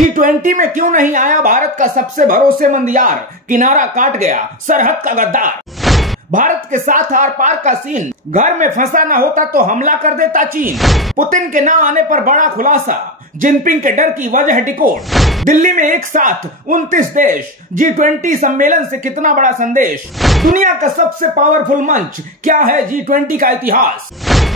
G20 में क्यों नहीं आया भारत का सबसे भरोसेमंद यार, किनारा काट गया सरहद का गद्दार। भारत के साथ आर पार का सीन, घर में फंसा ना होता तो हमला कर देता चीन। पुतिन के ना आने पर बड़ा खुलासा, जिनपिंग के डर की वजह डिकोड। दिल्ली में एक साथ 29 देश, G20 सम्मेलन से कितना बड़ा संदेश। दुनिया का सबसे पावरफुल मंच, क्या है G20 का इतिहास।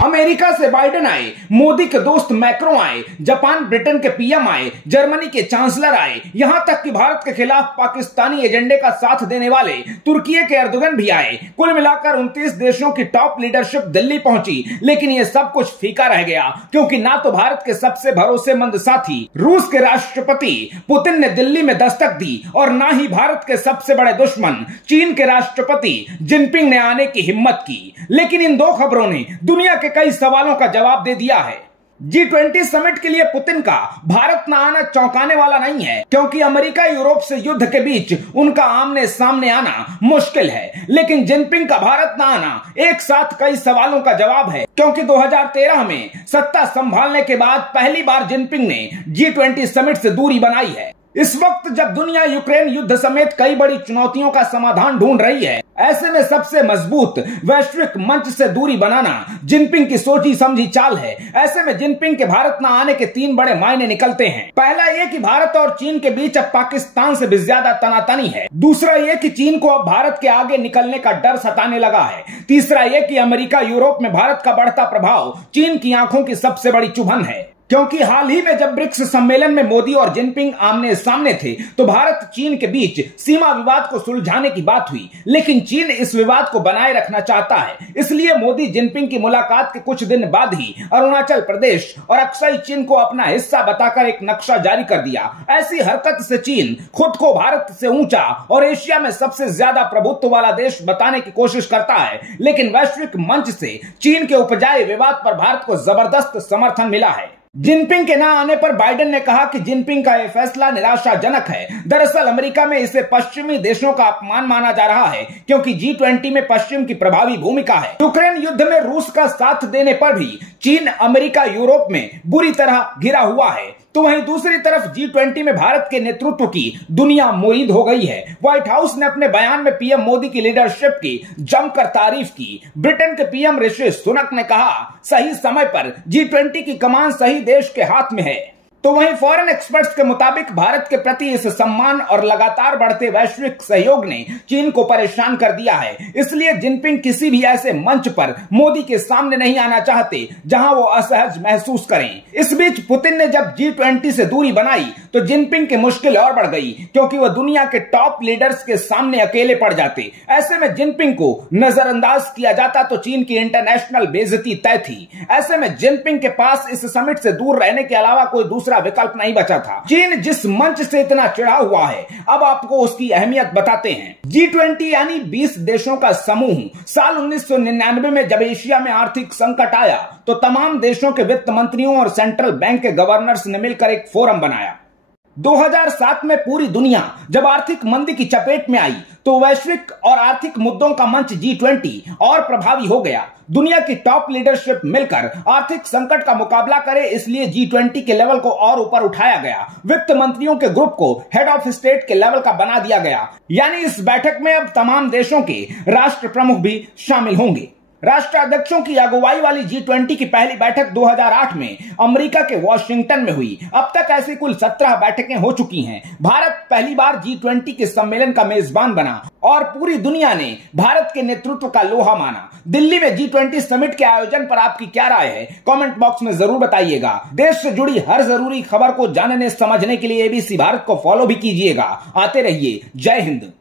अमेरिका से बाइडेन आए, मोदी के दोस्त मैक्रो आए, जापान ब्रिटेन के पीएम आए, जर्मनी के चांसलर आए, यहां तक कि भारत के खिलाफ पाकिस्तानी एजेंडे का साथ देने वाले तुर्की के एर्दोगन भी आए। कुल मिलाकर 29 देशों की टॉप लीडरशिप दिल्ली पहुंची, लेकिन ये सब कुछ फीका रह गया, क्योंकि ना तो भारत के सबसे भरोसेमंद साथी रूस के राष्ट्रपति पुतिन ने दिल्ली में दस्तक दी, और ना ही भारत के सबसे बड़े दुश्मन चीन के राष्ट्रपति जिनपिंग ने आने की हिम्मत की। लेकिन इन दो खबरों ने दुनिया के कई सवालों का जवाब दे दिया है। G20 समिट के लिए पुतिन का भारत न आना चौंकाने वाला नहीं है, क्योंकि अमेरिका यूरोप से युद्ध के बीच उनका आमने सामने आना मुश्किल है। लेकिन जिनपिंग का भारत न आना एक साथ कई सवालों का जवाब है, क्योंकि 2013 में सत्ता संभालने के बाद पहली बार जिनपिंग ने G20 समिट से दूरी बनाई है। इस वक्त जब दुनिया यूक्रेन युद्ध समेत कई बड़ी चुनौतियों का समाधान ढूंढ रही है, ऐसे में सबसे मजबूत वैश्विक मंच से दूरी बनाना जिनपिंग की सोची समझी चाल है। ऐसे में जिनपिंग के भारत न आने के 3 बड़े मायने निकलते हैं। पहला ये कि भारत और चीन के बीच अब पाकिस्तान से भी ज्यादा तनातनी है। दूसरा ये कि चीन को अब भारत के आगे निकलने का डर सताने लगा है। तीसरा ये कि अमेरिका यूरोप में भारत का बढ़ता प्रभाव चीन की आंखों की सबसे बड़ी चुभन है, क्योंकि हाल ही में जब ब्रिक्स सम्मेलन में मोदी और जिनपिंग आमने सामने थे तो भारत चीन के बीच सीमा विवाद को सुलझाने की बात हुई, लेकिन चीन इस विवाद को बनाए रखना चाहता है। इसलिए मोदी जिनपिंग की मुलाकात के कुछ दिन बाद ही अरुणाचल प्रदेश और अक्साई चीन को अपना हिस्सा बताकर एक नक्शा जारी कर दिया। ऐसी हरकत से चीन खुद को भारत से ऊंचा और एशिया में सबसे ज्यादा प्रभुत्व वाला देश बताने की कोशिश करता है, लेकिन वैश्विक मंच से चीन के उपजाए विवाद पर भारत को जबरदस्त समर्थन मिला है। जिनपिंग के ना आने पर बाइडेन ने कहा कि जिनपिंग का यह फैसला निराशाजनक है। दरअसल अमेरिका में इसे पश्चिमी देशों का अपमान माना जा रहा है, क्योंकि G20 में पश्चिम की प्रभावी भूमिका है। यूक्रेन युद्ध में रूस का साथ देने पर भी चीन अमेरिका यूरोप में बुरी तरह घिरा हुआ है, तो वहीं दूसरी तरफ G20 में भारत के नेतृत्व की दुनिया मुरीद हो गई है। व्हाइट हाउस ने अपने बयान में पीएम मोदी की लीडरशिप की जमकर तारीफ की। ब्रिटेन के पीएम ऋषि सुनक ने कहा, सही समय पर G20 की कमान सही देश के हाथ में है। तो वहीं फॉरेन एक्सपर्ट्स के मुताबिक भारत के प्रति इस सम्मान और लगातार बढ़ते वैश्विक सहयोग ने चीन को परेशान कर दिया है। इसलिए जिनपिंग किसी भी ऐसे मंच पर मोदी के सामने नहीं आना चाहते जहां वो असहज महसूस करें। इस बीच पुतिन ने जब G20 से दूरी बनाई तो जिनपिंग की मुश्किल और बढ़ गई, क्योंकि वो दुनिया के टॉप लीडर्स के सामने अकेले पड़ जाते। ऐसे में जिनपिंग को नजरअंदाज किया जाता तो चीन की इंटरनेशनल बेइज्जती तय थी। ऐसे में जिनपिंग के पास इस समिट से दूर रहने के अलावा कोई दूसरा विकल्प नहीं बचा था। चीन जिस मंच से इतना चिढ़ा हुआ है, अब आपको उसकी अहमियत बताते हैं। G20 यानी 20 देशों का समूह साल 1999 में जब एशिया में आर्थिक संकट आया तो तमाम देशों के वित्त मंत्रियों और सेंट्रल बैंक के गवर्नर्स ने मिलकर एक फोरम बनाया। 2007 में पूरी दुनिया जब आर्थिक मंदी की चपेट में आई तो वैश्विक और आर्थिक मुद्दों का मंच G20 और प्रभावी हो गया। दुनिया की टॉप लीडरशिप मिलकर आर्थिक संकट का मुकाबला करे, इसलिए G20 के लेवल को और ऊपर उठाया गया। वित्त मंत्रियों के ग्रुप को हेड ऑफ स्टेट के लेवल का बना दिया गया, यानी इस बैठक में अब तमाम देशों के राष्ट्र प्रमुख भी शामिल होंगे। राष्ट्राध्यक्षों की अगुवाई वाली G20 की पहली बैठक 2008 में अमेरिका के वॉशिंगटन में हुई। अब तक ऐसी कुल 17 बैठकें हो चुकी हैं। भारत पहली बार G20 के सम्मेलन का मेजबान बना और पूरी दुनिया ने भारत के नेतृत्व का लोहा माना। दिल्ली में G20 समिट के आयोजन पर आपकी क्या राय है, कमेंट बॉक्स में जरूर बताइएगा। देश से जुड़ी हर जरूरी खबर को जानने समझने के लिए ABC भारत को फॉलो भी कीजिएगा। आते रहिए। जय हिंद।